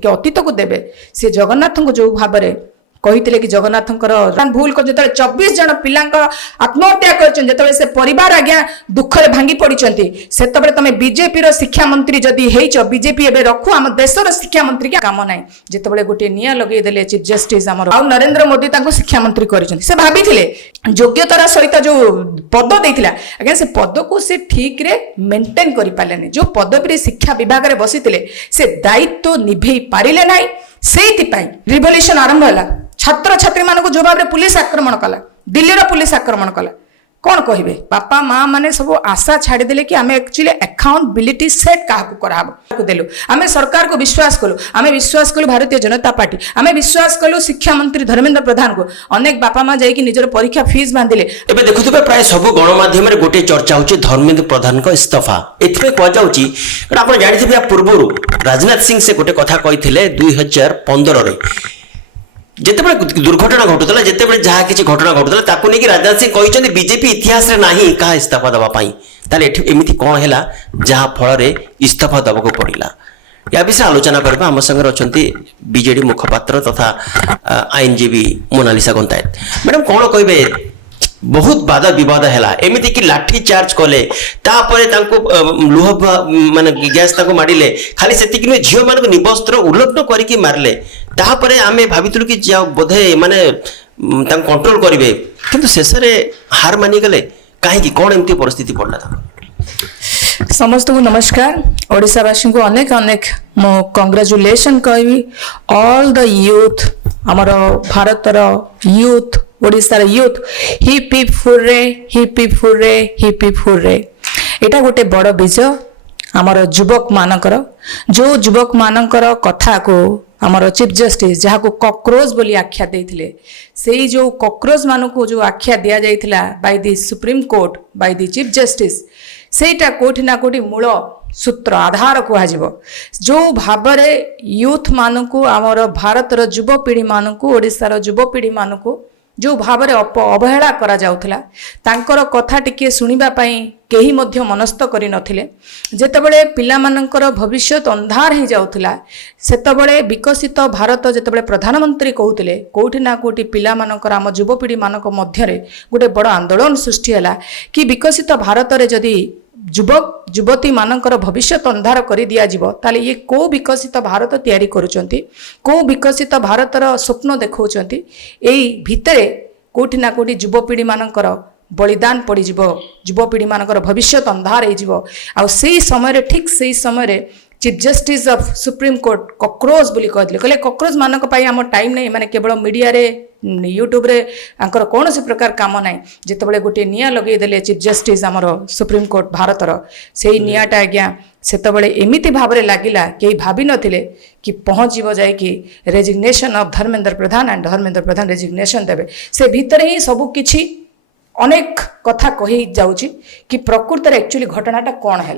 कि अतीत को देवे सी जगन्नाथ को जो भाव में कही कि जगन्नाथ भूल कर 24 जन पिला आत्महत्या कर से परिवार आज्ञा दुख में भांगी पड़ी से तुम बीजेपी शिक्षा मंत्री जदि बीजेपी एवं रखु आम देशर शिक्षा मंत्री काम ना जिते गोटे निया लगेदेले चीफ जस्टिस आम नरेंद्र मोदी शिक्षा मंत्री से भाभी योग्यतार सहित जो पद देता आज्ञा से पद को से ठीक रे मेंटेन कर पारे जो पदवी शिक्षा विभाग में बसी से दायित्व निभे पारे ना से रिवोल्यूशन आरंभ है छात्र छात्री मान जो भाव में पुलिस आक्रमण कला दिल्ली पुलिस आक्रमण कला कौन कहे बापा माँ मैंने सब आशा छाड़देले कि आम एक्चुअली अकाउंटेबिलिटी सेट क्या देलु आम सरकार को विश्वास कलु आम विश्वास कलु भारतीय जनता पार्टी आम विश्वास कलु शिक्षा मंत्री धर्मेंद्र प्रधान को अनेक बापा माँ जाइए निजर परीक्षा फीस बांधिले एबे देखुथिबे प्राय सब गणमाध्यम रे गोटे चर्चा होची धर्मेंद्र प्रधान को इस्तीफा एथमे कह जाउची कारण आपण जानिथिबे पूर्वरु राजनाथ सिंह से गोटे कथा कहिथिले 2015 रे जितेबले दुर्घटना घटुला जितेबले जहाँ किसी घटना घटुला ताकू नहीं राजनाथ सिंह कहते बीजेपी इतिहास रे नहीं कहा इस्तीफा दवाई ताले एमती कौन है जहाँ फल इस्तीफा दबा पड़ा या विषय आलोचना करबा आम संगे अच्छा बीजेडी मुखपात्र तथा आईनजीवी मोनालिसा गंतायत मैडम कौन कहे बहुत वाद विवाद है एमती कि लाठी चार्ज कले लुह माने गैस मारे खाली से झील मान निवस्त्र उल्लग्न करके मारले तापरे आमे भावितलु कि बोधे माने कंट्रोल करेंगे किंतु शेष हार मानी गले कहीं कौन एमती परिस्थिति पड़ला समस्त को नमस्कार ओडिशावासी को अनेक अनेक मो कांग्रेचुलेशन कहबी ऑल द यूथ आमर भारतर यूथ ओडिशार youth hip hip hurray hip hip hurray hip hip hurray एटा गोटे बड़ विजय आमर युवक मानकर जो युवक मानकर कथा को आमर चीफ जस्टिस जहाँ को कॉकरोच बोली आख्या देथिले सेही जो कॉकरोच मान को जो आख्या दिया जाइथिला by the supreme court by the chief justice सेटा कोठी ना कोठी मूल सूत्र आधार कहुव जो भाव यूथ मान को आमर भारतर युवपीढ़ी मान को ओडिशार युवपीढ़ी मान को जो भाव में अवहेला करा जाउथला तांकर कथा टिके सुनिबा पई केही मध्य मनस्थ करि नथिले जेतेबेले पिला मानकर भविष्य अंधार हो जाउथला सेतेबेले विकसित भारत जेतेबेले प्रधानमंत्री कहउथिले कोठी ना कोठी पिला मानकर आम युवपीढ़ी मानक मध्य रे गोटे बड़ आंदोलन सृष्टि हैला कि विकसित भारत रे जदि युवक युवती मानकर भविष्य अंधार कर दिया जिवो ताले ये को विकसित भारत तैयारी करुचंती को विकसित भारतर स्वप्न देखौचंती एई भितरे कोठी ना कोठी युवपीढ़ी मानकर बलिदान पड़ युवपीढ़ी मानकर भविष्य अंधार हो समय ठीक से समय chief justice of supreme court cockroach बोली कहते कॉकरोच मानक आम टाइम नहीं माने केवल मीडिया रे यूट्यूब रे आंकर कौन से प्रकार काम ना जितेबाला गोटे निया लगेदेले चीफ जस्टिस आमर सुप्रीम कोर्ट भारतर से नियाटा आज्ञा सेतबेले एमिति भाव में लगिला कई भाभी नथिले कि पहुँचब जाइए resignation of Dharmendra Pradhan and Dharmendra Pradhan resignation देवे से भितर ही सबू किछि अनेक कथा कही जाउची कि प्रकृत एक्चुअली घटनाटा कौन है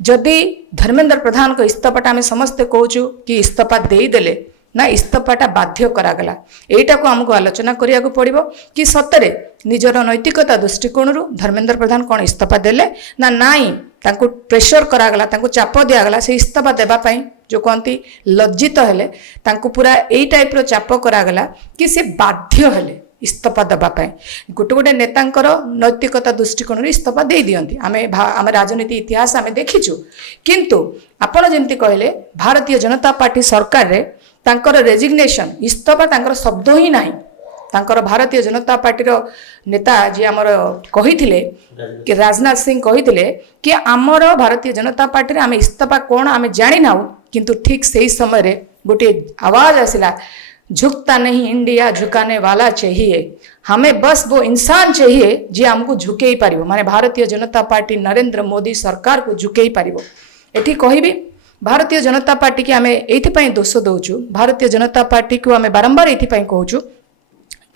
जदि धर्मेंद्र प्रधान को इस्तीफाटा आम समस्ते कहूँ कि इस्तीफा देदेले ना इस्तीफाटा बाध्य करागला एटा को आमको आलोचना करिया को पड़िबो कि सतरे निजर नैतिकता दृष्टिकोण धर्मेंद्र प्रधान कौन इस्तीफा देले ना नाई तांको प्रेशर करागला तांको चाप दियागला से इस्तीफा देबा पई जो कहती लज्जित हेले तांको पूरा एई टाइप रो चाप करागला कि से बाध्य हेले इस्तीफा देवाई गोटे गोटे नेतांकर नैतिकता दृष्टिकोण इस्तीफा दे दियंती आम राजनीति इतिहास आम देखीचु किंतु आपण जेमती कहले भारतीय जनता पार्टी सरकार रे तांकर रेजिग्नेशन इस्तीफा तांकर शब्द ही नाही तांकर भारतीय जनता पार्टी रो नेता जी आमर कहिथिले कि राजनाथ सिंह कहिथिले कि आमर भारतीय जनता पार्टी रे आम इस्तीफा कोन आम जानि नाउ किंतु ठीक सही समय रे गोटे आवाज आसिला झुकता नहीं इंडिया झुकाने वाला चाहिए हमें बस वो इंसान चाहिए जी हमको झुके ही पारिबो माने भारतीय जनता पार्टी नरेंद्र मोदी सरकार को झुके ही पारिबो एठी कहबी भारतीय जनता पार्टी की आम एइथिपाई दोष दउछु भारतीय जनता पार्टी को आम बारंबार एइथिपाई कहूछु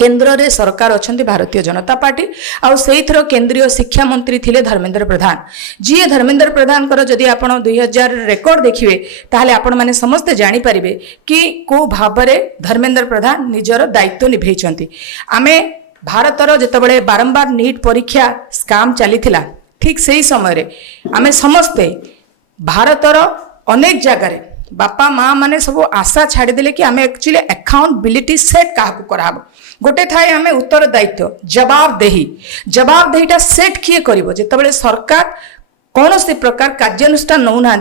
केंद्र रे सरकार अछंती भारतीय जनता पार्टी आउ सेइथरो केंद्रीय शिक्षा मंत्री थिले धर्मेंद्र प्रधान जी धर्मेंद्र प्रधान कर जदि आपण 2000 रेकॉर्ड देखिबे ताहले आपण माने समस्त जानि परिबे कि को भाबरे धर्मेंद्र प्रधान निजर दायित्व निभेइचंती आमे भारतर जेतेबेले बारंबार नीट परीक्षा स्काम चलीथिला ठीक सेही समय रे आमे समस्ते भारतर अनेक जगह बापा माँ माने सब आशा छाड़देले कि आम एक्चुअली अकाउंटेबिलिटी सेट क्या कराब गोटे थाए आम उत्तरदायित्व जवाबदेहीटा सेट किए कर जितेबाला सरकार कौन से प्रकार कार्यानुष्ठान नौना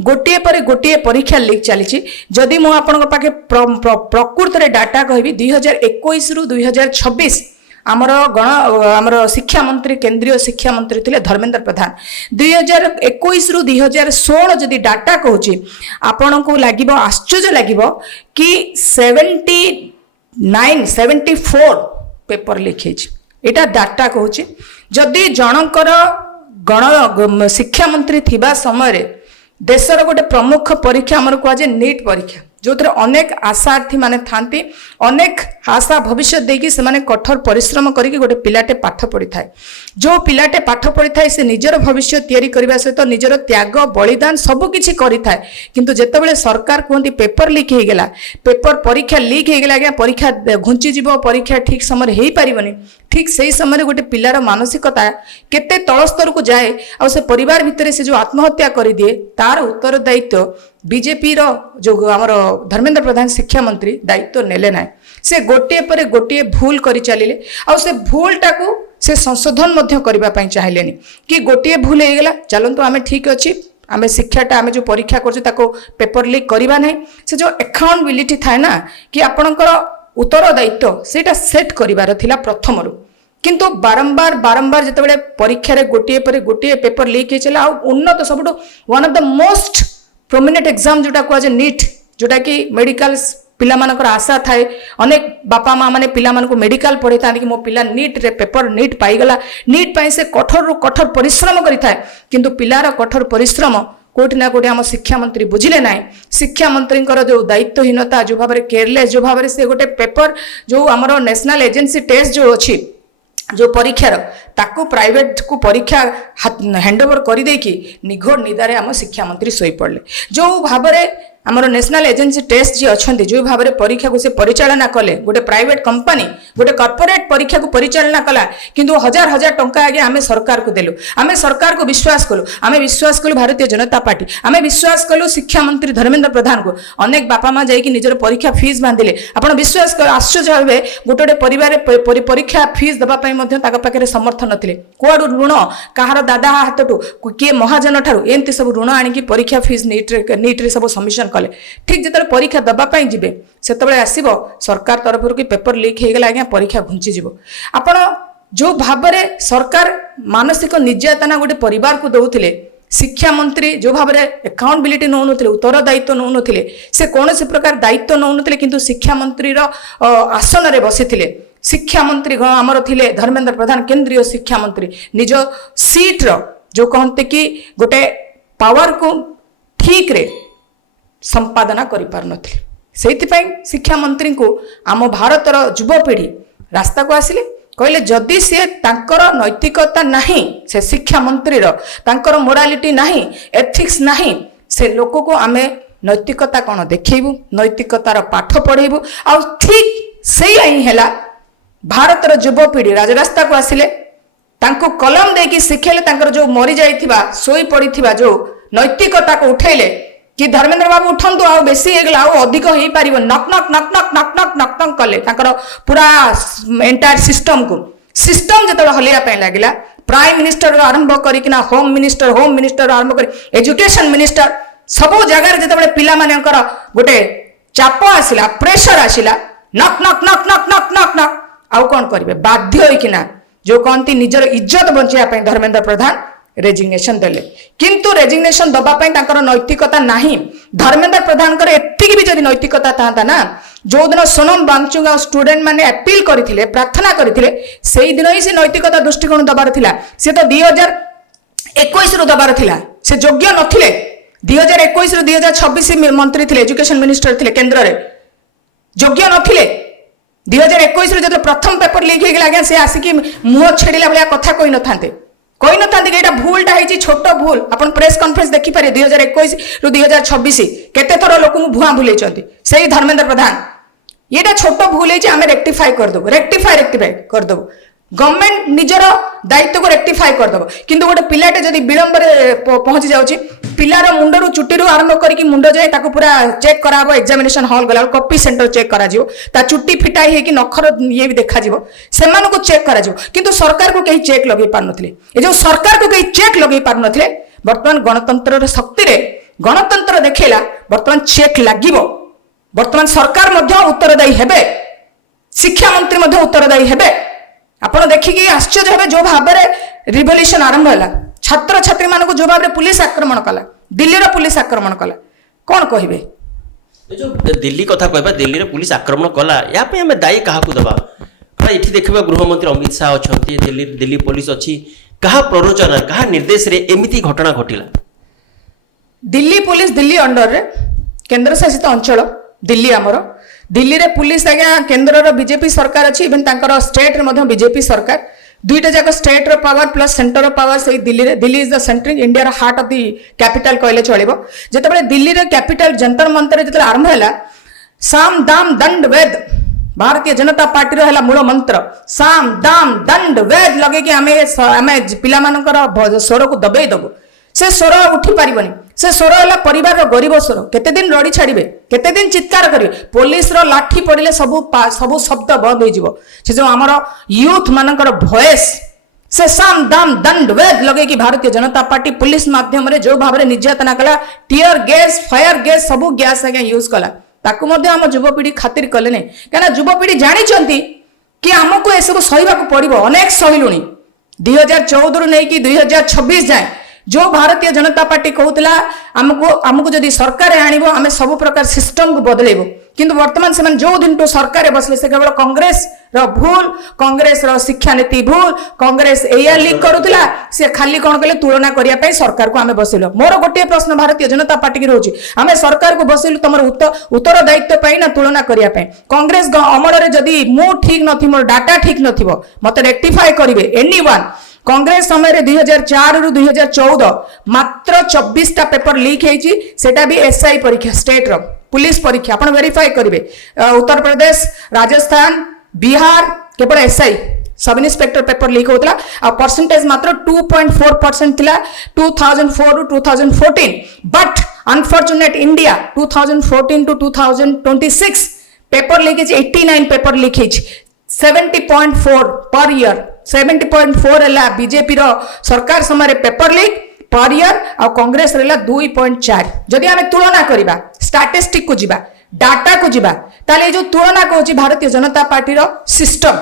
गोटे पर गोटे परीक्षा लीक चली जदि मु आपण पाखे प्रकृत डाटा कहि 2021 रु 2026 आमर शिक्षा मंत्री केंद्रीय शिक्षा मंत्री थे धर्मेंद्र प्रधान 2021 रु 2016 जदि डाटा कहूँ आपण को लगे आश्चर्य लगे कि 74 पेपर लीक होता डाटा कहूँ जदि जनकर गण शिक्षा मंत्री थिबा समय देशर गोटे प्रमुख परीक्षा आमर कहुए नीट परीक्षा जो अनेक आशार्थी माने थांती अनेक आशा भविष्य देकी से माने कठोर परिश्रम करके गोटे पिलाटे पाठ पढ़ी थाए जो पिलाटे पाठ पढ़ी थाए से निजर भविष्य तैयारी करने सहित निजर त्याग बलिदान सबकिछि करि थाए किंतु जेतेबेले सरकार कहती पेपर लीक हो गला पेपर परीक्षा लीक हो गला आज्ञा परीक्षा घुंची जीव परीक्षा ठीक समय हो पारिबनी ठीक से समय गोटे पिलार मानसिकता केते तल स्तर को जाए आ से परिवार भितर से जो आत्महत्या कर दिए तार उत्तरदायित्व बीजेपी रो जो आमर धर्मेंद्र प्रधान शिक्षा मंत्री दायित्व नेले ना से गोटे पर गोटे भूल करि चलिले आ से भूलटा को से संशोधन मध्य करबा पई चाहलेनी कि गोटे भूल हो गला चलंतु आमे ठीक अछि आमे शिक्षाटा आमे जो परीक्षा करछु ताको पेपर लीक करबा नै से जो अकाउंटेबिलिटी थाए ना कि आपणकर उत्तरदायित्व सेटा सेट करिवार थिला प्रथमरु किंतु बारंबार बारंबार जितेबाला परीक्षा रे गोटे पर गोटे पेपर लीक हो चला उन्नत सबुठ one of the most prominent exam जोटा कहुए नीट जोटा कि मेडिकल पिला मानकर आशा थाए अनेक बापा माँ माने पिला मानक मेडिकल पढ़े था कि मो पिला नीट रे पेपर नीट पाईगला नीट पाई से कठोर रु कठोर परिश्रम करि थाए किंतु पिलार कठोर परिश्रम कोटि ना कोटि आम शिक्षा मंत्री बुझिले ना शिक्षा मंत्री जो दायित्वहीनता जो भाव केयरलेस जो भाव से गोटे पेपर जो आमर नेशनल एजेंसी टेस्ट जो अच्छी जो परीक्षार ताकू प्राइवेट को परीक्षा हैंडओवर कर देकी निघोड़ निदारे आम शिक्षा मंत्री सोई पड़े जो भाव आमर नेशनल एजेंसी टेस्ट जी अच्छा जो भाव में परीक्षा को से परिचालना कले गोटे प्राइवेट कंपनी गोटे कॉर्पोरेट परीक्षा को परिचालना कला किंतु हजार हजार टंका आगे आम सरकार को देलु आम सरकार को विश्वास कलु आम विश्वास कलु भारतीय जनता पार्टी आम विश्वास कलु शिक्षा मंत्री धर्मेंद्र प्रधान को अनेक बापा माँ जाकि निजर परीक्षा फीस बांधिले आप विश्वास कर आश्चर्य भावे गोटे गोटे परिवार परीक्षा फीस देवाई समर्थ नथिले कुआडू ऋण कहार दादा हाथटू किए महाजन ठारू एमती सब ऋण आणिकी परीक्षा फीस नीट सब सबमिशन कले ठीक जिते परीक्षा दबापाई जिबे सेतबेले आसीबो सरकार तरफ कि पेपर लीक हो गला आज्ञा परीक्षा घुंची जीवो आपण जो भाव में सरकार मानसिक निर्यातना गोटे परिवार को दौले शिक्षा मंत्री जो भाव में अकाउंटेबिलिटी नौ नुथिले उत्तरदायित्व नौ नुथिले से कौन से प्रकार दायित्व नौ नुथिले किंतु शिक्षा मंत्री आसन रे बसिथिले शिक्षा मंत्री आमर थिले धर्मेंद्र प्रधान केंद्रीय शिक्षा मंत्री निज सीट रो जो कहते कि गोटे पावर को ठीक रे संपादना करि पार नथिले सेइथिपई शिक्षा मंत्री को आम भारतर युवपीढ़ी रास्ता को आसिले कहले जदि से तांकर नैतिकता नहीं से शिक्षा मंत्री तांकर मोरालिटी नहीं एथिक्स नहीं से लोक को आमे नैतिकता कौन देखैबू नैतिकतार पाठ पढ़ेबू आ ठीक से ही है भारतर युवपीढ़ी राजरास्ता को आसिले तांको कलम देकी शिखेले तांकर जो मरी जाइथिबा सोई पड़िथिबा जो नैतिकता को उठेले कि धर्मेंद्र बाबू उठंतु आ बेसी हेगला आ अधिक हो पारिबो नक नक नक नक नक नक नक नक कले तांकर पूरा एंटायर सिस्टम जतबे हलिया पय लागिला प्राइम मिनिस्टर आरंभ करिकिना होम मिनिस्टर आरंभ करी एजुकेशन मिनिस्टर सब जगह जतबे पिला मानकर गोटे चाप आसिला प्रेशर आसिला नक नक नक नक नक नक नक आउ कोन करिवे बाध्य होइकिना जो कहती निजर इज्जत बंचिया पय धर्मेंद्र प्रधान रेजिग्नेशन देले किंतु रेजिग्नेशन दबा पय तांकर नैतिकता नाही धर्मेंद्र प्रधान कर एतिक भी जदि नैतिकता थांता ना जो दिन सोनम वांगचुक स्टूडेंट माने अपील करथिले प्रार्थना करथिले सेही दिन ही से नैतिकता दृष्टिकोण दबार थिला से तो 2021 रु दबार थिला से योग्य नथिले 2021 रु 2026 मंत्री थिले एजुकेशन मिनिस्टर थिले केंद्र रे योग्य नथिले 2021 रु जब प्रथम पेपर लीक हो गला से आसिकी मुह छेड़िला भलिया कथा कहि न थांते कि एटा भूलटा है छोट भूल अपन प्रेस कॉन्फ्रेंस देखि पारे 2021 रु 2026 केते थर लोक भुआ भूलेचंती सही धर्मेंद्र प्रधान येटा छोट भूल है आमे रेक्टिफाई कर दबो रेक्टिफाई कर दबो गवर्नमेंट निजर दायित्व को रेक्टिफाई करदेव किंतु गोटे पिलाटे जदि विलंब पहुंची जाऊँगी पिलार मुंडर चुटी आरंभ करके मुंड जाए पूरा चेक कराब एग्जामिनेशन हॉल गला कॉपी सेंटर चेक करा चुट्टी फिटाई होगी नखर ये भी देखा से चेक करा किंतु सरकार को कहीं चेक लगे पार नथिले ए जो सरकार को कहीं चेक लगे पार नथिले वर्तमान गणतंत्र शक्ति रे गणतंत्र देखेला वर्तमान चेक लागिबो वर्तमान सरकार मध्य उत्तरदायी हेबे शिक्षा मंत्री मध्य उत्तरदायी हेबे आपण देखिकी आश्चर्य हेबे जो भाव में रिवोल्यूशन आरंभ है छात्र छात्री मानक जो भाव में पुलिस आक्रमण कला दिल्ली पुलिस आक्रमण कला कौन कहिबे जो दिल्ली कथा कहबा दिल्ली रे पुलिस आक्रमण कला या पे हमें दायी काहा को दबा एठी देखबा गृहमंत्री अमित शाह अछंती दिल्ली पुलिस अछि कहा प्ररोचना कहा निर्देश रे एमिति घटना घटिला दिल्ली पुलिस दिल्ली अंडर रे केंद्र शासित अंचल दिल्ली आमर दिल्ली रे पुलिस आज्ञा केंद्र रो बीजेपी सरकार अछि इवन तांकर स्टेट रे मध्य बीजेपी सरकार दुईटा जाक स्टेट रो पावर प्लस सेंटर रो पावर से दिल्ली रे Delhi is the centring India रो हार्ट ऑफ द कैपिटल कहले चलिबो जेतेबेले दिल्ली रे कैपिटल जंतर मंतर जेतेबेले आरंभ हैला साम दाम दंड वेद भारतीय जनता पार्टी रो हैला मूल मंत्र साम दाम दंड वेद लगे कि आमे पिला मानकर स्वर को दबेई दबो से स्वर उठी पारिबनी से स्वर है परिवार गरीब स्वर केते दिन रड़ी छाड़िबे केते दिन चित्कार करिवे पुलिस रो लाठी पड़िले सबु शब्द बंद हो जिवो से जो हमर यूथ मानकर वॉइस से साम दाम दंड वेद लगे कि भारतीय जनता पार्टी पुलिस माध्यम रे जो भाव रे निर्यातना कला टीयर गैस फायर गैस सबु गैस आगे यूज कला ताकू मध्य हम युवपीढ़ी खातिर कले नहीं कहीं युवपीढ़ी जानी कि आमको ए सब सहवाक पड़ो अनेक सहलुणी 2014 रु नहीं कि 2026 जाए जो भारतीय जनता पार्टी कहूला आमको जदि सरकार आनिबो आमे सब प्रकार सिस्टम को बदलेबो किंतु वर्तमान से जो दिन तो सरकार बसले से केवल कांग्रेस रो भूल कांग्रेस रो शिक्षा नीति भूल कांग्रेस एया लीक करूला से खाली कौन कले तुलना करिया पई सरकार को आमे बसिलो मोर गोटे प्रश्न भारतीय जनता पार्टी की रहउची आमे सरकार को बसिलु तमर उत्तर दायित्व पई ना तुलना करिया पई कांग्रेस अमर रे जदि मु ठीक नथि मोर डाटा ठीक नथिबो मते रेक्टिफाई करिवे एनीवन कांग्रेस समय रे 2004 रु 2014 मात्र 24टा पेपर लीक हेची सेटा भी एसआई परीक्षा स्टेट रो पुलिस परीक्षा आपण वेरीफाई करिवे उत्तर प्रदेश राजस्थान बिहार केवल SI sub inspector paper leak होतला आ परसेंटेज मात्र 2.4% थिला 2004 रु 2014 but unfortunate India 2014 to 2026 paper leak हेची 89 पेपर लीक हेची 70.4 पर ईयर 70.4 है बीजेपी रो सरकार समय पेपर लीक पर ईयर आ कांग्रेस रहा 2.4 जदि आम तुलना करवा स्टैटिस्टिक को जीवा डाटा को जीवा ताले जो तुलना कहूँ भारतीय जनता पार्टी रो सिस्टम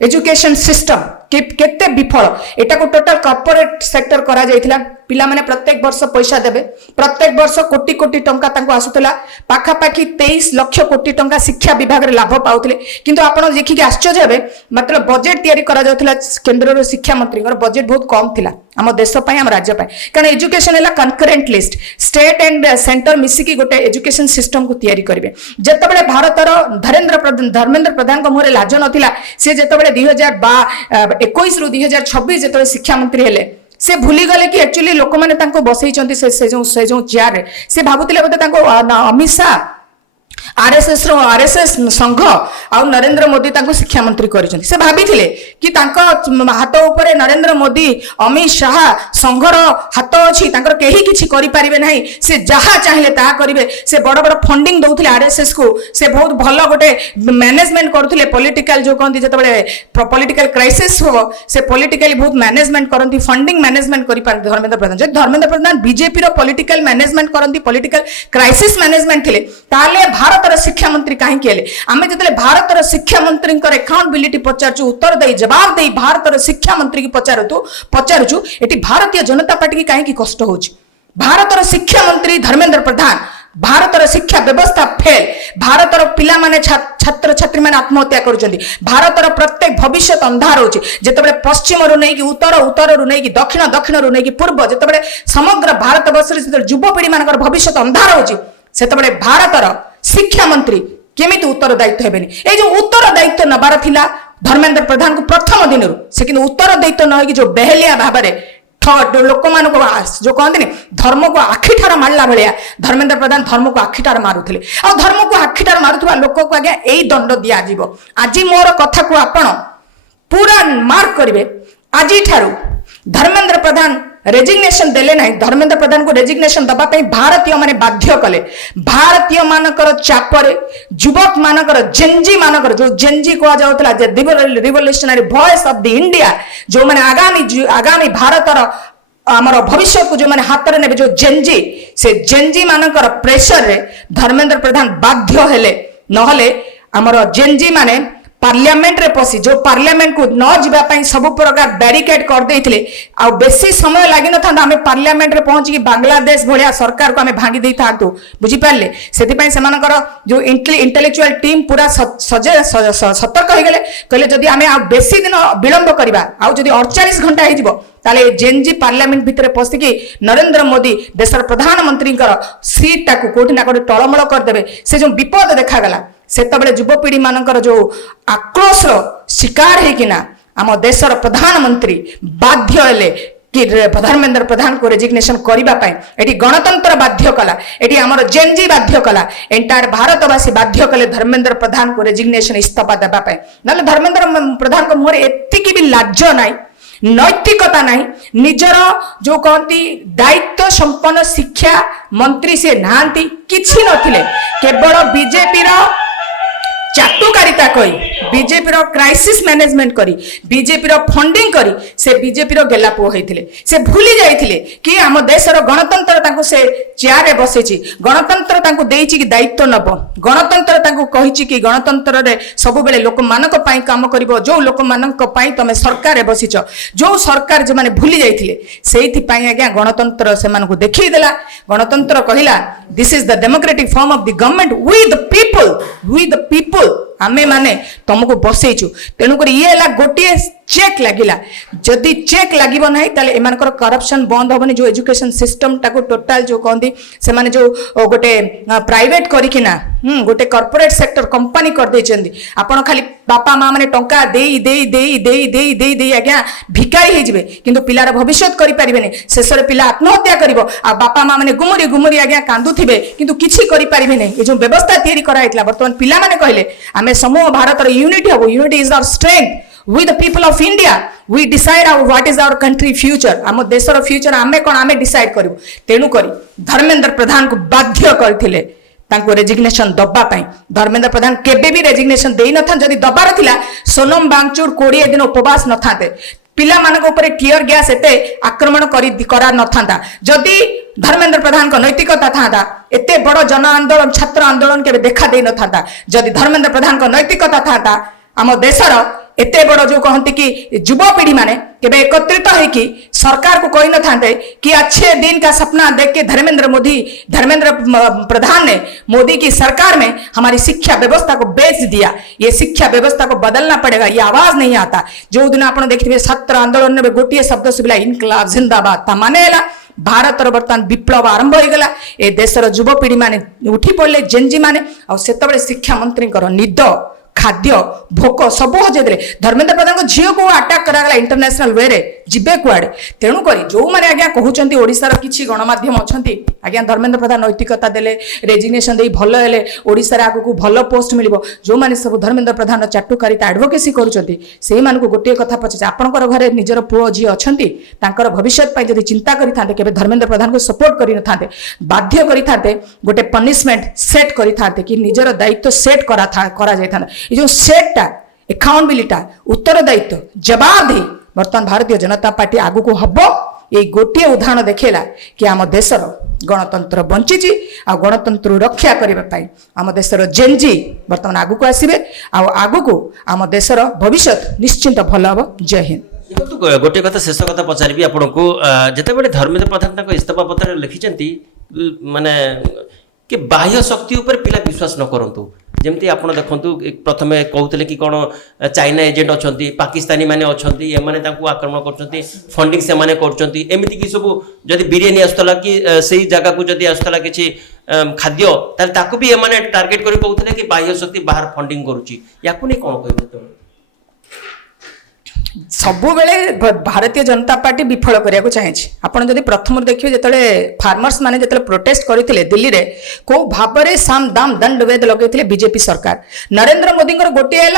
एजुकेशन सिस्टम केते विफल एटा को टोटल कॉर्पोरेट सेक्टर करा जायथिला पिला माने प्रत्येक वर्ष पैसा देबे प्रत्येक वर्ष कोटी कोटी टंका तांको आसुतला पाखा पाखी 23 लाख कोटी टंका शिक्षा विभाग रे लाभ पाउतले किंतु आपण देखि के आश्चर्य हेबे मात्र बजेट तयारी करा जाउतला केंद्र रो शिक्षा मंत्री बजेट बहुत कम थिला हम देश पय हम राज्य पय कारण एजुकेशन हैला concurrent list state and centre मिसी की गोटे एजुकेशन सिस्टम को तयारी करिवे जेतबेले भारत रो धर्मेंद्र प्रधान को मोरे लाज नथिला से जेतबेले 2021 रु 2026 जेतबेले शिक्षा मंत्री हेले से भूली गले कि एक्चुअली लोक माने तांको बसई चंती से जो चेयर रे से भाबुतिले बोते तांको अमित शाह आरएसएस संघ आ नरेंद्र मोदी तांको शिक्षा मंत्री करिसंती से भाबिथिले कि तांको हाथ ऊपर नरेंद्र मोदी अमित शाह संघर हाथ अछि तांकर केही किछि करि परिबे नाही से जहा चाहिले ता करिवे से बड़ बड़ फंडिंग दउथिले आरएसएस को से बहुत भलो गोटे मैनेजमेंट करथिले पॉलिटिकल जो कहंती जतबेले पॉलिटिकल क्राइसिस हो से पॉलिटिकली बहुत मैनेजमेंट करंती फंडिंग मैनेजमेंट करि पार धर्मेंद्र प्रधान जे धर्मेंद्र प्रधान बीजेपी रो पॉलिटिकल मैनेजमेंट करंती पॉलिटिकल क्राइसिस मैनेजमेंट थिले ताले भारत शिक्षा मंत्री कहीं केले आमे जतले भारत शिक्षा मंत्री अकाउंटेबिलिटी पचारछु उत्तर दे जवाब दे भारत शिक्षा मंत्री की पचारछु एटी भारतीय जनता पार्टी की कहीं कष्ट होछि भारत शिक्षा मंत्री धर्मेंद्र प्रधान भारत शिक्षा व्यवस्था फेल भारत पिला माने छात्र छात्री माने आत्महत्या करुछंती भारत प्रत्येक भविष्य अंधार होछि जेतबेले पश्चिम रु नै कि उत्तर रु नै कि दक्षिण रु नै कि पूर्व जेतबेले समग्र भारत वर्ष रे युवपीढ़ी मानकर भविष्य अंधार होछि सेतबेले भारतर शिक्षा मंत्री केमिति उत्तर दायित्व हेबेनी ए जो उत्तर दायित्व नबार थिला धर्मेंद्र प्रधान को प्रथम दिन से कि उत्तर दायित्व न कि जो बेहलिया भाव में लोक मान जो कहते धर्म को आखिठार मारला भाया धर्मेंद्र प्रधान धर्म को आखिठार मारुले आ धर्म को आखिठार मारुवा लोक को आज्ञा यही दंड दिज्व आज मोर कथा को आपण पूरा मार्क करेंगे आज ठारू धर्मेंद्र प्रधान रेजिग्नेशन देले नहीं धर्मेंद्र प्रधान को रेजिग्नेशन दबा भारतीय माने बाध्य कले भारतीय मानकर चापरे युवक मानकर जेनजी मानकर जो जेनजी कह जाउतला revolutionary voice of the India जो माने आगामी भारतर आमर भविष्य को जो मैंने हाथ में ने जो जेनजी से जेनजी मानकर प्रेशर रे धर्मेंद्र प्रधान बाध्य हेले नहले आमर जेनजी माने पार्लियामेंट रे पसी जो पार्लियामेंट को न जीवा पई सब प्रकार बैरिकेड कर देथिले आ बेसी समय लागि न थांदा हमें पार्लियामेंट रे पहुंची कि बांग्लादेश भलिया सरकार को हमें भांगी देई थांतु बुझी पारले सेति पई सेमानकर जो इंटेलेक्चुअल टीम पूरा सतर्क हो गले कहले जदी हमें आ बेसी दिन विलंब करबा आ जदी 48 घंटा हे जिवो ताले जेनजी पार्लियामेंट भितर पसिकी नरेंद्र मोदी देशर प्रधानमंत्री सीट टाकू कोठी ना कोठी टळमळ कर देबे से जो विपद देखा गला सेतबेले युवपीढ़ी मानकर जो आक्रोश शिकार हेकिना आम देशर प्रधानमंत्री बाध्य हेले कि धर्मेंद्र प्रधान को रेजिग्नेशन करिबा पई एटी गणतंत्र बाध्य कला एटी हमर जेनजी बाध्य कला एंटायर भारतवासी बाध्य कले धर्मेंद्र प्रधान को रेजिग्नेशन इस्तीफा देबा पई नले धर्मेंद्र प्रधान को मोर एतिकी भी लाज नाही नैतिकता नहीं निजर जो कहती दायित्व संपन्न शिक्षा मंत्री से नहांती किछि नथिले केवल बीजेपी रो चाटुकारिता करी बीजेपी रो क्राइसिस मैनेजमेंट करी बीजेपी रो फंडिंग करी से बीजेपी रो गेलापो होइथिले से भूली जाइथिले कि आम देशर गणतंत्र तांको से चेयर रे बसेछि गणतंत्र तांको देइछि कि दायित्व नब गणतंत्र तांको कहिछि कि गणतंत्र रे सब बेले लोक मानक पई काम करिवो जो लोक मानक पई तमे सरकार रे बसिछ जो सरकार जे माने भूली जाइथिले सेइथि पई आज्ञा गणतंत्र से मानको देखि देला गणतंत्र कहिला this is the democratic form of the government we the people आमे माने तुमको बसैचु तेणुक ये गोटे चेक लगिला जदि चेक लगिबो नाही ताले एमानकर करप्शन बंद होबनी जो एजुकेशन सिस्टम टाको टोटल जो कहंदी से माने जो गोटे प्राइवेट करिकिना गोटे कॉर्पोरेट सेक्टर कंपनी कर देचंदी आपण खाली बापा माँ माने टंका देई देई देई देई देई देई देई आज्ञा भिकारी हे जिवे किंतु पिलार भविष्य करि परिबेनी शेषरे पिला आत्महत्या करिवो आ बापा माँ माने गुमुरी गुमुरी आज्ञा कांदुथिबे किंतु किछि करि परिबे नै ए जो व्यवस्था तैयारी करा हेतला वर्तमान पिला माने कहले आमे समूह भारत र यूनिटी हबो unity is our strength we the people of India we decide what is our country future आम देशर फ्यूचर आमे कोन आमे डिसाइड करिवो तेनु करी धर्मेंद्र प्रधान को बाध्य करथिले तांको रेजिग्नेशन दबा पई धर्मेंद्र प्रधान केबे भी रेजिग्नेशन देई न था जदी दबार थिला सोनम बांगचूर 20 दिन उपवास न थाते पिला मानक ऊपर टियर गैस एते आक्रमण करा न थांता जदी धर्मेंद्र प्रधान को नैतिकता थांता एते बड़ जन आंदोलन छात्र आंदोलन केबे देखा देई न थांता जदी धर्मेंद्र प्रधान को नैतिकता थांता आम देशर एते बड़ जो कहती कि युवपीढ़ी माने केबे एकत्रित है कि सरकार को कही न थांते कि अच्छे दिन का सपना देख के धर्मेंद्र प्रधान ने मोदी की सरकार में हमारी शिक्षा व्यवस्था को बेच दिया ये शिक्षा व्यवस्था को बदलना पड़ेगा ये आवाज नहीं आता जो दिन आप देखिए छात्र आंदोलन में गोटे शब्द सुविला इनकलाब जिंदाबाद ता माने भारत बर्तमान विप्लव आरंभ हो गला ए देशर युवपीढ़ी माने उठी पड़े जेनजी माने आ सेतबेले शिक्षा मंत्री निद खाद्य भोक सब हजेदे धर्मेंद्र प्रधान को झील को अटाक करागला इंटरनेशनल वे रे जिबे कुआडे तेणु करी जो माने आज्ञा कहउचंती ओडिसा रो किछि गणमाध्यम अछंती आज्ञा धर्मेंद्र प्रधान नैतिकता देले रेजिग्नेशन देई भलो हेले ओडिसा रे आगु को भलो पोस्ट मिलिबो जो माने सब धर्मेंद्र प्रधान चाटुकारिता एडवोकेसी करूचंती सेही मान को गोटे कथा पछे आपनकर घरे निजर पुओ झी अछंती तांकर भविष्य पई जदी चिंता करि थांते केबे धर्मेंद्र प्रधान को सपोर्ट करि न थांते बाध्य करि थांते गोटे पनिशमेंट सेट करि थांते कि निजर दायित्व सेट करा जाय थांता ये जो सेटटा अकाउंटेबिलिटी उत्तरदायित्व जवाबदेही बर्तमान भारतीय जनता पार्टी आगु को हबो ये गोटे उदाहरण देखेला कि आम देशर गणतंत्र बंची आ गणतंत्र रक्षा करने आम देशर जेनजी बर्तमान आगु को आसबे आगु को आम देशर भविष्य निश्चिंत भल हम। जय हिंद। गोटे कथा शेष कथा पचारि आपको जिते धर्मेंद्र प्रधान इस्तीफा पत्र लिखिं माने कि बाह्य शक्ति उपर पिला विश्वास न करंतु जमती आपण देखंतु प्रथमे कहउतले कि कोन चाइना एजेंट अछंती पाकिस्तानी माने अछंती ए माने तांको आक्रमण करछंती फंडिंग से माने करछंती एमिति कि सब जदी बिरियानी आस्तला कि सेही जगह को जदी आस्तला किछि खाद्य ताल ताको भी ए माने टार्गेट करि कहउतले कि बाह्य शक्ति बाहर फंडिंग करूची याकु नै कोन कहबो तो सबु बेले भारतीय जनता पार्टी विफल करिया चाहिए आपड़ जब प्रथम देखिए जिते फार्मर्स माने जिते प्रोटेस्ट करते दिल्ली रे को भाव में साम दाम दंड वेद लगे बीजेपी सरकार नरेंद्र मोदी गोटे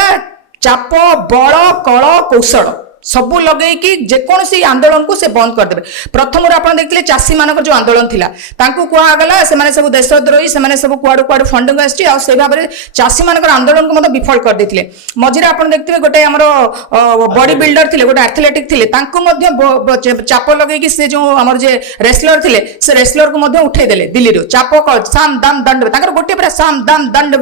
चाप बल कल कौशल सबू लगेगी जेकोसी आंदोलन को से बंद करदे। प्रथम आप देखते चाषी मान जो आंदोलन थिला तांकू कहगला से सब देशद्रोही से सब कुआड़ कुआड़ फंडिंग आसी भाव में चाषी मान आंदोलन को मतलब विफल कर देते। मझे आप देखते गोटे आम बॉडी बिल्डर थे गोटे एथलेटिक थे चाप लगे से जो आम जे रेसलर थे से रेसलर को उठे देले दिल्ली चाप साम दाम दंड गोटे पूरा साम दाम दंड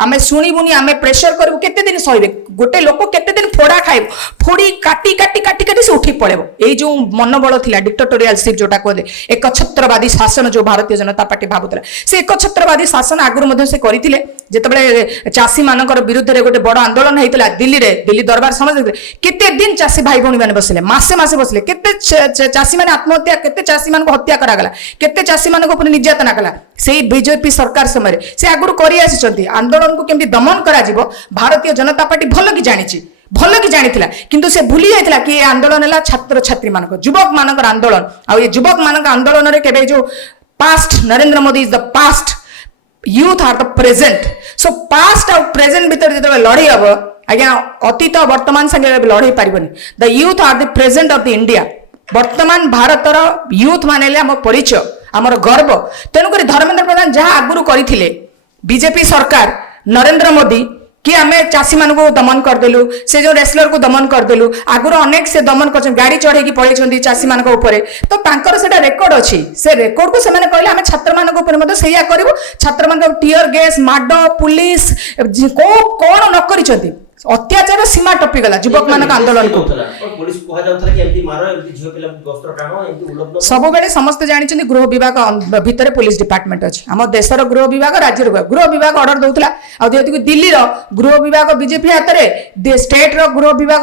आम शुणुनि आम प्रेसर करूँ केते दिन सहे गोटे लोक केते दिन फोड़ा खाइब फोड़ी काटी काटी काटी काटी से उठी पड़ेब ये जो मनोबल थिला डिक्टेटोरियलशिप जोटा कहते एकछत्रवादी शासन जो भारतीय जनता पार्टी भावुला से एकछत्रवादी शासन आगुरी से करते जिते चाषी मान विरुद्ध में गोटे बड़ आंदोलन होता दिल्ली रे दिल्ली दरबार समझ केते दिन चाषी भाई भौणी मैंने बसले मासे मासे बसले केते चाषी मैंने आत्महत्या केते चाषी मान हत्या करागला केते चाषी मान निर्यातना कला से बीजेपी सरकार समय से आगुरी कर आंदोलन को केमती दमन करा भारतीय जनता पार्टी भल कि जानी किंतु से भूली जाता कि आंदोलन है छात्र छात्री मान युवक मान आंदोलन आ युवक मान आंदोलन के जो past Narendra Modi is the past youth are the present so past आ प्रेजेंट भीतर जो लड़ाई हम आज्ञा अतीत वर्तमान संगे लड़ाई पारबनी the youth are the present of the India वर्तमान भारतर यूथ मान आम परिचय आमर गर्व तेणुक धर्मेंद्र प्रधान जहाँ आगुरी करते बीजेपी सरकार नरेंद्र मोदी कि आम चाषी मान को दमन करदेलु से जो रेसलर को दमन करदेलु आगुरी अनेक से दमन कर गाड़ी चढ़ेकी पड़े चाषी मान तो तांकर सेटा रेकर्ड अच्छी से रेकर्ड को से कहले आम छात्र मान करूँ छात्र मान टीयर गैस माड पुलिस कौन न कर अत्याचार सीमा टपीगला युवक मान आंदोलन को सब बेले समस्ते जानी गृह विभाग भितर पुलिस डिपार्टमेंट अच्छी आम देशर गृह विभाग राज्य गृह विभाग ऑर्डर दौला आदि दिल्ली गृह विभाग बीजेपी हाथ में स्टेट गृह विभाग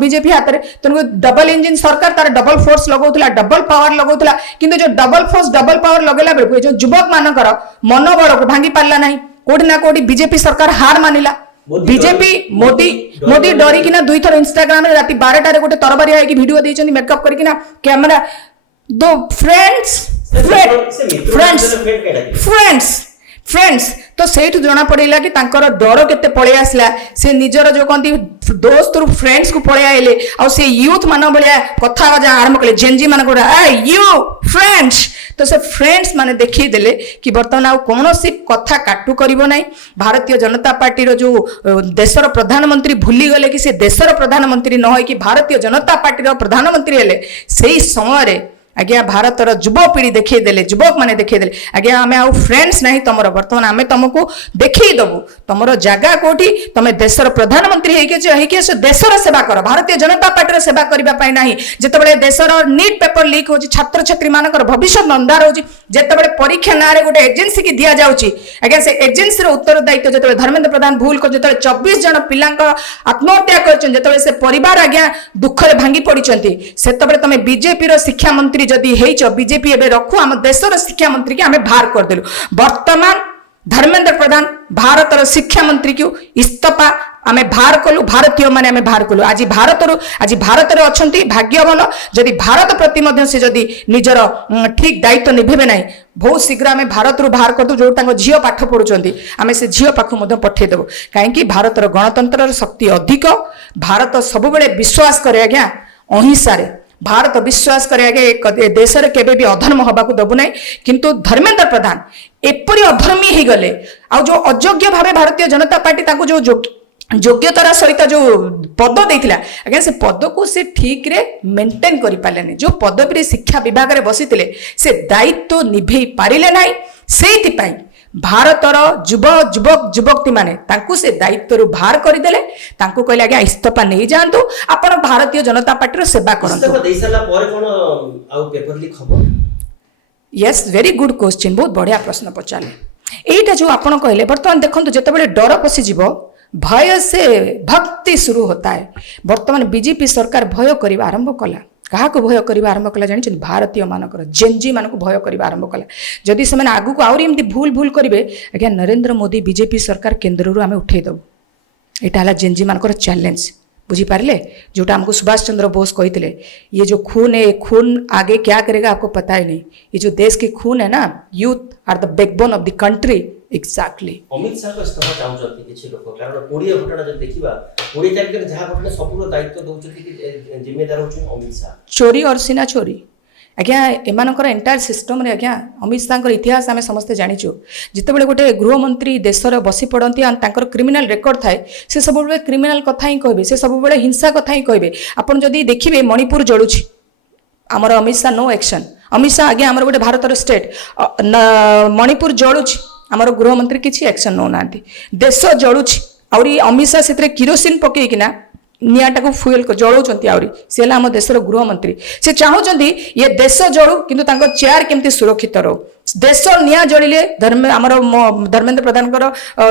बीजेपी हाथ में तेणु डबल इंजिन सरकार तार डबल फोर्स लगौला डबल पावर लगौला किंतु जो डबल फोर्स डबल पावर लगेला बेलू जो युवक मानकर मनोबल को भांगी पारा ना कोठी ना कोठी बीजेपी सरकार हार मानिला बीजेपी मोदी डरी किना दुई थर इंस्टाग्राम रे राति 12 गोटे तरबारिया है वीडियो देइछन मेकअप करकिना कैमरा दो फ्रेंड्स तो सेठ जना पड़ेगा कि तांकर डर केते पळे आसला से निजर जो कहती दोस्त रु फ्रेंड्स को पळे आइले आ से यूथ मान भलिया कथा बाजा आरंभ कले जेनजी मान को यू फ्रेंड्स तो से फ्रेंड्स माने देखी देले कि वर्तमान आ कौन सी कथा काटू करिवो नाही भारतीय जनता पार्टी रो जो देशर प्रधानमंत्री भूली गले कि से देशर प्रधानमंत्री न होय कि भारतीय जनता पार्टी रो प्रधानमंत्री हेले सेही समय रे आज्ञा भारतर युवपीढ़ी देखई देले युवक माने देखई देले आज्ञा आमे आउ फ्रेंड्स नहीं तमरो वर्तमान आमे तुमको देखई दबु तमरो जगह कोठी तमे देशर प्रधानमंत्री हेके देशर सेवा कर भारतीय जनता पार्टी सेवा करबा पाई नाही जेतेबेले देशर नीट पेपर लीक होची छात्र छात्री मानकर भविष्य अंधार होची जेतेबेले परीक्षा नारे गोटे एजेंसी की दिया जाउची आज्ञा से एजेंसी रो उत्तरदायित्व जेतेबेले धर्मेंद्र प्रधान भूल कर जेतेबेले 24 जन पिलांक आत्महत्या करछन जेतेबेले से परिवार आज्ञा दुख रे भांगी पड़िचंती सेतेबेले तमे बीजेपी रो शिक्षा मंत्री जदि बीजेपी एबे रखु आम देशर शिक्षा मंत्री के आमे बाहर कर देलु वर्तमान धर्मेंद्र प्रधान भारतर शिक्षा मंत्री को इस्तीफा आमे बाहर कलु भारतीय माने आमे बाहर कलु आज भारत रे अछंती भाग्य भल जदि भारत प्रति मध्य से जदि निजर ठीक दायित्व निभेबे नाही बहुत शीघ्र आमे भारत रु बाहर कर दु जो तांको झियो पाठ पढुचंती आमे से झियो पाखु मध्य पठे देबो काहेकि भारतर गणतंत्र शक्ति अधिक भारत सब बेले विश्वास करे आज्ञा अहिंसा रे भारत विश्वास करे देश रे केबे भी अधर्म हवा को दबु नाही किंतु धर्मेंद्र प्रधान एपरी अधर्मी ही गले आ जो अयोग्य भावे भारतीय जनता पार्टी ताको जो योग्यतार सहित जो पद देथिला आज्ञा से पद को से ठीक रे मेंटेन करि पालेनी जो पदवी शिक्षा विभाग रे बसितिले से दायित्व निभेई पारिले नाही सेति पई भारतर युवक माने तांकु से दायित्व रु बाहर करदेले तांकु कहले आज्ञा इस्तीफा नहीं जांतु आपण भारतीय जनता पार्टी रो सेवा करंतु इस्तीफा देई साला परे कोन आउ पेपर लीक खबर यस वेरी गुड क्वेश्चन बहुत बढ़िया प्रश्न पचाले एटा जो आपण कहले वर्तमान देखंतु जेतेबेले डर पसी जीवो भय से भक्ति शुरू होता है वर्तमान बीजेपी सरकार भय करबा आरंभ कला क्या भय करबा आरंभ कला जानि भारतीय मानकर जेनजी मान को भय करबा आरंभ कला जदि से आगु को आउरी एमती भूल करेंगे आज्ञा नरेंद्र मोदी बीजेपी सरकार केन्द्र रू आम उठे देबू यहाँ है जेनजी मानकर चैलेंज बुझीपारे जोटा हमको सुभाष चंद्र बोस कहते ये जो खून है खून आगे क्या करेगा आपको पता ही नहीं ये जो देश की खून है ना youth are the backbone of the country exactly Amit Shah इस्तीफा चाहते किसी लोग कारण 20 घटना जब देखा 20 तारीख में जहाँ घटना सब दायित्व दौरान कि जिम्मेदार होती अमित शाह चोरी और सीना चोरी आज्ञा एमानकर एंटायर सिस्टम रे आज्ञा अमित शाह इतिहास आम समस्ते जानिचु जितेबाला गोटे गृहमंत्री देशर बसी पड़ती तांकर क्रिमिनाल रेकर्ड थाए से सब क्रिमिनाल कथा ही कहबे से सब हिंसा कथा ही कहबे आपन जदि देखिबे मणिपुर जळुछि आमर अमित शाह नो एक्शन अमित शाह आज्ञा आमर गोटे भारतर स्टेट मणिपुर जळुछि आमर गृहमंत्री किछि एक्शन नो नांती देश जळुछि आउरी अमित शाह सेतरे किरोसिन पकेइकिना निआटा फुएल जलाउछन्ती आउरी से होला आम देशर गृहमंत्री से चाहूछन्ती ये देश जळु किंतु तांको चेयर केमती सुरक्षित रहो देश निआ जळिले आमर धर्मेंद्र प्रधानकर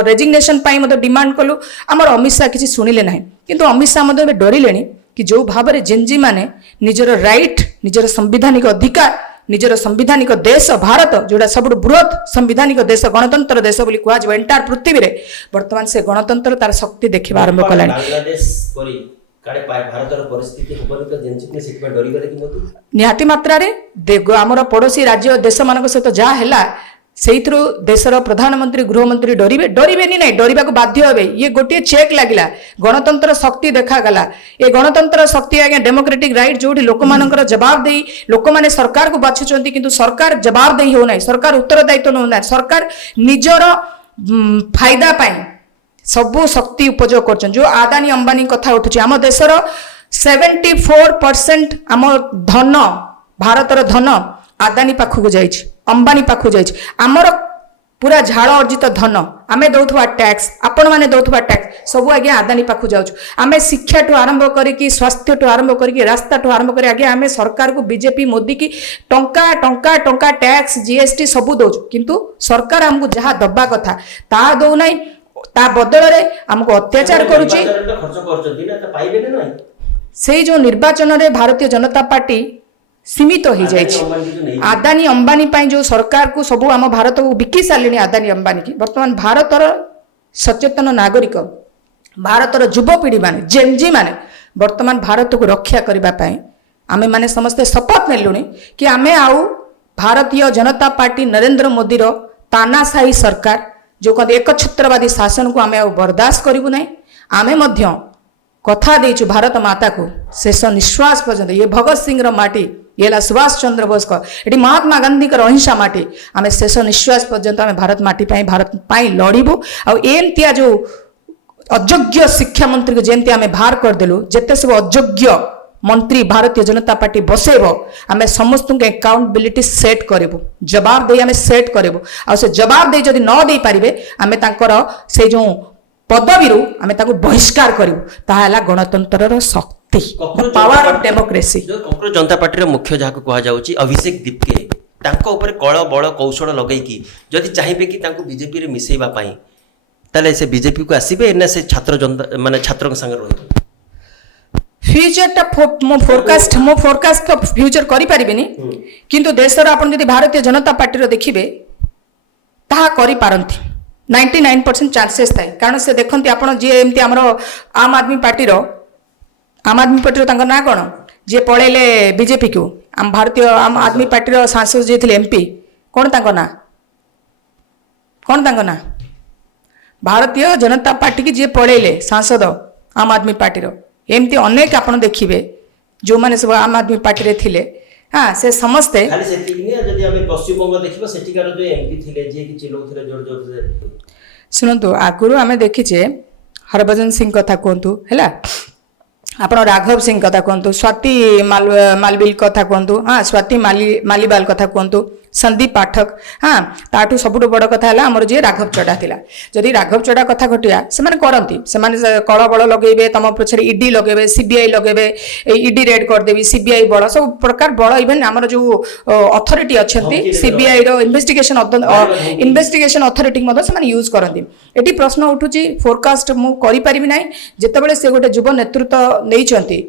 रेजिग्नेशन पाई मते डिमांड कलु आमर अमित शाह किछि सुनिले नाही किंतु अमित शाह मते डरिलेनी कि जो भाव में जेनजी माने निजर राइट निजर संवैधानिक अधिकार निजर संवैधानिक देश भारत जोड़ा सब बृहत संवैधानिक देश गणतंत्र देश बोली कह एंटायर पृथ्वी रे वर्तमान से गणतंत्र तार शक्ति देखा आरंभ कलानी निहाती मात्रा रे आमर पड़ोसी राज्य देश मान सहित जहाँ है से देशर प्रधानमंत्री गृहमंत्री डरबे नहीं डरवा बाध्य हे ये गोटे चेक लगिला गणतंत्र शक्ति देखागला ये गणतंत्र शक्ति आज्ञा डेमोक्रेटिक राइट जो लोक मानकर जवाब दे लोक माने सरकार को बाछुचंती किंतु सरकार जवाब दे हो ना सरकार उत्तरदायित्व नौ सरकार निजर फायदा पाई सबू शक्ति उपयोग कर जो आदानी अंबानी कथा उठुची आम देशर 74% आम धन भारतर धन आदानी पाखक जाइछि अंबानी पाखक जाइछि आमर पूरा झाड़ अर्जित धन आमे दौथुवा टैक्स आपण माने दौथुवा टैक्स सब आगे आदानी पाखक जाउछु आमे शिक्षा ठू आरंभ करिकी स्वास्थ्य ठू आरंभ करिकी रास्ता ठू आरंभ करी आगे आमे सरकार को बीजेपी मोदी की टंका टंका टंका टैक्स जीएसटी सब दौछु किंतु सरकार हमको जहाँ दबा कथा ता दौ नाही ता बदल रे हमको अत्याचार करूची से जो निर्वाचन रे भारतीय जनता पार्टी सीमित हो जाइए आदानी अंबानी पाई जो सरकार को सब आम भारत को बिकी सारे आदानी अंबानी की वर्तमान भारतर सचेतन नागरिक भारतर युवपीढ़ी माने जेनजी माने वर्तमान भारत को रक्षा करने आमे माने समस्ते शपथ नेलुणी कि आमे आउ भारतीय जनता पार्टी नरेंद्र मोदी तानाशाही सरकार जो कहते एकछत्रवादी शासन को आमे बर्दाश्त करूँ ना आमे मध्य कथा देचु भारत माता को शेष निश्वास पर्यंत ये भगत सिंह माटी ये सुभाष चंद्र बोस ये महात्मा गांधी अहिंसा माटी आम शेष निश्वास पर्यंत आम भारत माटी भारत लड़बू आमतिया जो अयोग्य शिक्षा मंत्री को जमती आम बाहर करदेलु जिते सब अयोग्य मंत्री भारतीय जनता पार्टी बसेब आम समस्त अकाउंटेबिलिटी सेट करूँ जवाब दे आम सेट करूँ आ जवाब दे जदि न दे पारे आम से जो पदवी आम बहिष्कार करूँ ताला गणतंत्र शक्ति power of democracy Congress Janata party मुख्य जहाँ कहुच्छी अभिषेक दीपके कल बल कौशल लगेगी जदि चाहिए कि बीजेपी रे मिसेबा ताले से बीजेपी को आसबे ना से छात्र जनता माने छात्र संगे रही फ्यूचर मो फोरकास्ट तो फ्यूचर करि परिबेनी किंतु देशर आपण जदि भारतीय जनता पार्टी रो देखिबे ताहा करि पारंती 99% चांसेस थाए कारण से देखते आपण जी एमती आमर आम आदमी पार्टी रो ना कौन जी पलैले बीजेपी को आम भारतीय आम आदमी पार्टी सांसद जी थे एमपी कौन ना ना भारतीय जनता पार्टी की जी पलैले सांसद आम आदमी पार्टी एमती अनेक आपड़ देखिए जो मैंने सब आम आदमी पार्टी रे थिले हाँ से समस्ते शुणु आगुरी आम देखीचे हरभजन सिंह कथा कहतु है आपण राघव सिंह कथा कहतु स्वाति मालविल कथा कहतु हाँ स्वाति मालीवाल कथा कहतु संदीप पाठक हाँ ताठू सबुठ बड़ कथा है आमर जी राघव चढ़ा थिला जदि राघव चढ़ा कथा घटिया से करती से कल बल लगे तुम पछे ईडी लगे सीबीआई लगे ईडी रेड करदेवी सीबीआई बल सब प्रकार बल इवेन आमर जो अथॉरिटी अच्छा सीबीआई इन्वेस्टिगेशन अथॉरिटी से यूज करती ये प्रश्न उठुची फोरकास्ट मुझे करी ना जितेबाला से गोटे युव नेतृत्व नहीं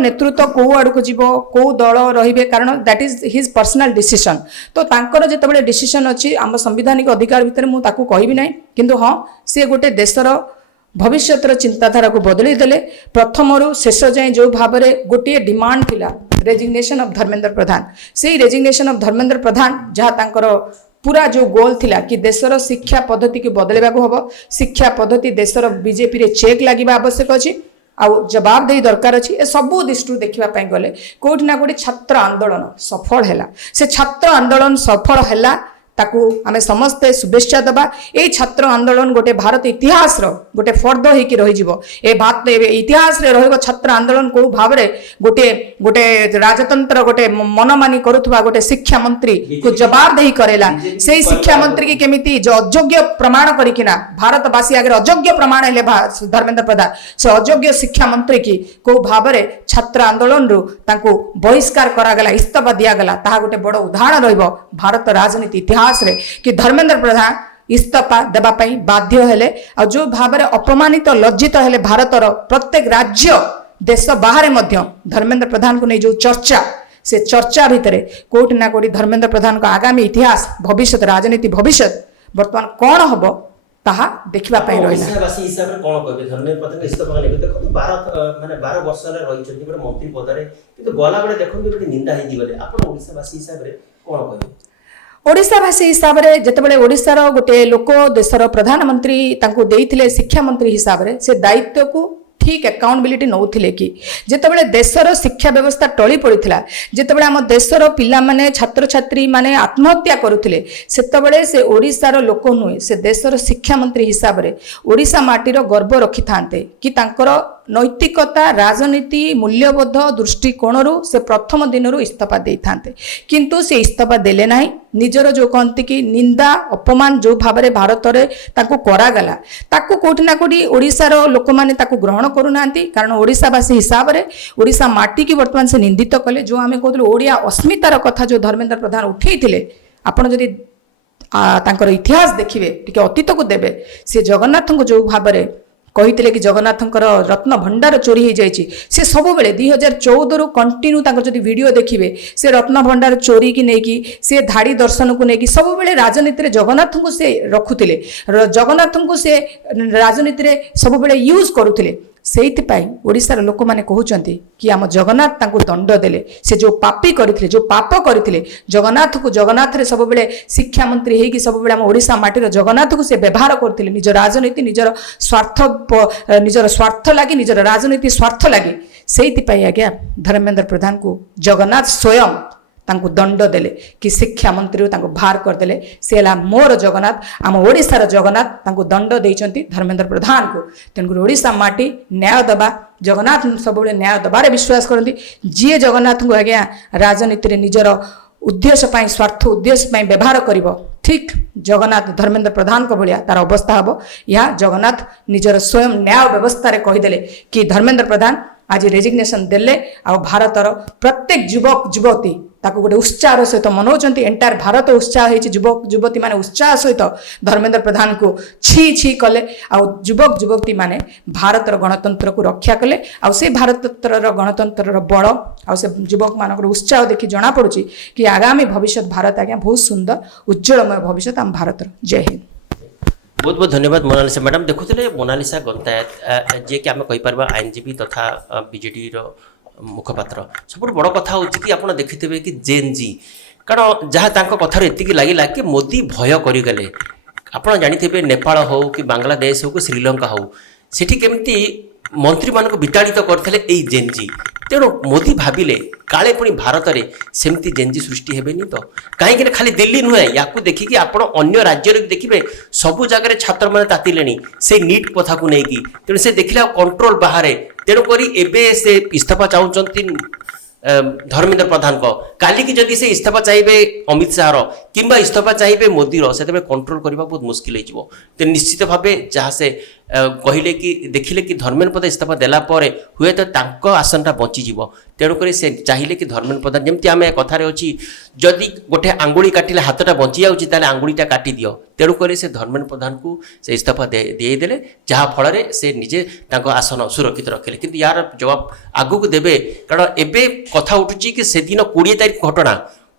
नेतृत्व कौ आड़ को जीव कौ दल रे कारण that is his personal decision तो तांकर जितेबाला डिसीजन अच्छी आम संवैधानिक अधिकार भितर मुझे कहबी ना किंतु हाँ सी गोटे देशर भविष्यतर चिंताधारा को बदली देले प्रथम शेष जाए जो भाव में गोटे डिमांड थिला रेजिग्नेशन ऑफ धर्मेंद्र प्रधान से रेजिग्नेशन ऑफ धर्मेंद्र प्रधान जहाँ तांकर पूरा जो गोल थिला कि देशर शिक्षा पद्धति की बदलवा हम शिक्षा पद्धति देशर बीजेपी रे चेक लगे आवश्यक अच्छी आउ जवाबदेही दरकार अच्छी ए सबू दृष्टि देखा गले कोठी ना कोठी छात्र आंदोलन सफल है से छात्र आंदोलन सफल है ताकू आमे समस्ते शुभेच्छा दबा ए छात्र आंदोलन गोटे भारत इतिहास रो गोटे फर्द होइकी रही जीवो ए बात इतिहास रे रहिबो छात्र आंदोलन को भाव रे गोटे गोटे राजतंत्र गोटे मनमानी करुथबा गोटे शिक्षा मंत्री को जवाबदेही करेला से शिक्षा मंत्री की केमिति जो अयोग्य प्रमाण करिकिना भारतवासी आगे अयोग्य प्रमाण हेले धर्मेंद्र प्रधान से अयोग्य शिक्षा मंत्री की को भाव रे छात्र आंदोलन रु तांको बहिष्कार करागला इस्तीफा दियागला ताहा गोटे बड़ उदाहरण रहिबो भारत राजनीति इतिहास रे कि धर्मेंद्र प्रधान इस्तीफा देबा पई बाध्य हेले और जो भाव में अपमानित लज्जित हेले भारतर प्रत्येक राज्य देश बाहर मध्य धर्मेंद्र प्रधान को नहीं जो चर्चा से चर्चा भितर कोटि ना कोटि धर्मेंद्र प्रधान को आगामी इतिहास भविष्य राजनीति भविष्य वर्तमान कौन हम ताहा देखिबा पई रहिला ओडिसावासी हिसाब रे कोन कहबे धर्मेंद्र प्रधान के इस्तीफा ने देखो तो 12 वर्ष रे रहि छथि बडे मंत्री पद रे किंतु गला बडे देखो बडे निंदा हे जीवले आपण ओडिसावासी हिसाब रे कोन कहबे ओडिसावासी हिसाब से जितेबाला ओडिशार गोटे लोक देशर प्रधानमंत्री तांको देइथिले शिक्षा मंत्री हिसाब से से दायित्व को ठीक अकाउंटेबिलिटी नौथिले कि जितेबाला देशर शिक्षा व्यवस्था टली पड़ीथिला जितेबाला आम देशर पिला माने छात्र छात्री माने आत्महत्या करुथिले सेतेबाला से ओडिशार लोक नुहे से देशर शिक्षा मंत्री हिसाब से ओडिशा माटीर गर्व रखि थांते कि तांकर नैतिकता राजनीति मूल्यबोध दृष्टिकोण से प्रथम दिन इस्तीफा दे था किंतु से इस्तीफा देले नहीं निजर जो कहती कि निंदा अपमान जो भाव में भारत में करागला ताकू कोठी ना कोठी ओडिशार लोक मैंने ग्रहण करूना कारण ओडिशावासी हिसाब से ओडिशा माटी की वर्तमान से निंदित कले जो आम कहते ओडिया अस्मितार कथा जो धर्मेंद्र प्रधान उठे आपड़ जदि तांकर इतिहास देखिए टिके अतीत को देवे से जगन्नाथ को जो भाव में कही कि जगन्नाथंकर रत्न भंडार चोरी हो जाइए से सब बेले 2014 रु कंटिन्यू जब वीडियो देखिए से रत्न भंडार चोरी की नहीं से धाड़ी दर्शन को लेकिन सब बेले राजनीति जगन्नाथ को से रखुले जगन्नाथ को से राजनीति सब बेले यूज करुले से ओडिशार लोक मैंने कहते कि आम जगन्नाथ तांको दंड देले से जो पापी करथिले जो पाप करथिले जगन्नाथ को जगन्नाथ रे सब बेले शिक्षा मंत्री हेकी सब बेले आम ओडिशा माटीर जगन्नाथ को से व्यवहार करथिले निज राजनीति निजर स्वार्थ लगी निजर राजनीति स्वार्थ लगी से आज्ञा धर्मेंद्र प्रधान को जगन्नाथ स्वयं तांको दंड देले कि शिक्षा मंत्री तांको बाहर करदेले से हला मोर जगन्नाथ आम ओडिशार जगन्नाथ तांको दंड देइचंती धर्मेंद्र प्रधान को तेणुकर ओडिशा माटी न्याय दबा जगन्नाथ सब न्याय दबारे विश्वास करती जी जगन्नाथ को आज्ञा राजनीति निजर उद्देश्य स्वार्थ उद्देश्य व्यवहार करिवो ठीक जगन्नाथ धर्मेंद्र प्रधान को भाया तार अवस्था हम या जगन्नाथ निजर स्वयं न्याय व्यवस्था कहीदेले कि धर्मेंद्र प्रधान आज रेजिग्नेशन देले आ भारतर प्रत्येक युवक युवती ताको गोटे उत्साह सहित मनाउछंती एंटायर भारत उत्साह होइछि युवक युवती माने उत्साह सहित धर्मेंद्र प्रधान को छी छी कले आ युवक युवती माने भारतर गणतंत्र को रक्षा कले आ से भारतर गणतंत्र बड़ आ से युवक मानकर उत्साह देखि जना पड़ुछि कि आगामी भविष्य भारत आज्ञा बहुत सुंदर उज्जवलमय भविष्य आम भारतर जय हिंद। बहुत बहुत धन्यवाद मोनालिसा मैडम देखुले मोनालिसा गंतायत जे कि आम कहीपर आईनजीवी तथा बीजेडी मुखपात्र सब बड़ कथा हूँ कि आप देखिथे कि जेएनजी कारण जहाँ कथार एति लगे कि मोदी भय करगले आप जानी नेपाल हो कि बांग्लादेश हो कि श्रीलंका हो सेठी केमती मंत्री मान विताड़ित करते जेएनजी तेणु मोदी भाविले काले पुणी भारत में सेमती जेएनजी सृष्टि हेबेनी तो कहीं खाली दिल्ली नुहे या देखिकी आप अन्य राज्य देखिए सबू जगह छात्र मैंने तातिले से नीट कथा को लेकिन तेणु से देखिले कंट्रोल बाहर तेणुक से इस्तीफा चाहते धर्मेंद्र प्रधान को काली की जदि से इस्तीफा चाहिए अमित शाह किंबा इस्तीफा चाहिए मोदी से कंट्रोल करने बहुत मुस्किल हो निश्चित भाव जहाँ से कहले कि देखिले कि धर्मेंद्र प्रधान इस्तीफा देला हुए तो आसनटा बचीज तेणुक से चाहिए कि धर्मेंद्र प्रधान जमी आम कथार अच्छी जदि गोटे आंगुड़ी काटिले हाथटा बची जाऊँगी आंगुड़ीटा काटी दियो तेणुक से धर्मेंद्र प्रधान को से इस्तीफा देदेले जहाँफल से निजे आसन सुरक्षित रखिले कि यार जवाब आगू को देवे कारण एबे कथा उठुची कि से दिन 20 तारीख घटना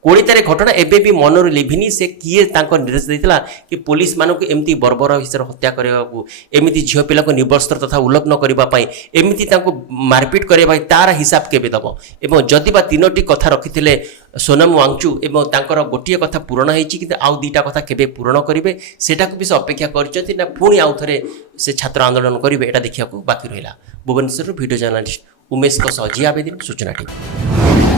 कोड़ितारे घटना एबे भी मनर लिभिनी से किए तांको निर्देश देइतला कि पुलिस मानक एमती बर्बर हिसाब हत्या करने एमती झील पिला को निर्वस्त्र तथा उल्लग्न करने एमती मारपिट करने तार हिसाब केबे दब एवं जदि बा तीनोटी कथा रखिथिले सोनम वांगचू एवं तांकर गोटिए कथा पूरण होईची कि आउ दुईटा कथा केबे पूरण करिवे सेटा को भी से अपेक्षा करछथि ना पुणी आउ थरे से छात्र आंदोलन करिवे एटा देखिया को बाकी रहिला भुवनेश्वर वीडियो जर्नलिस्ट उमेश को सह जिया बेदिन सूचना टीवी।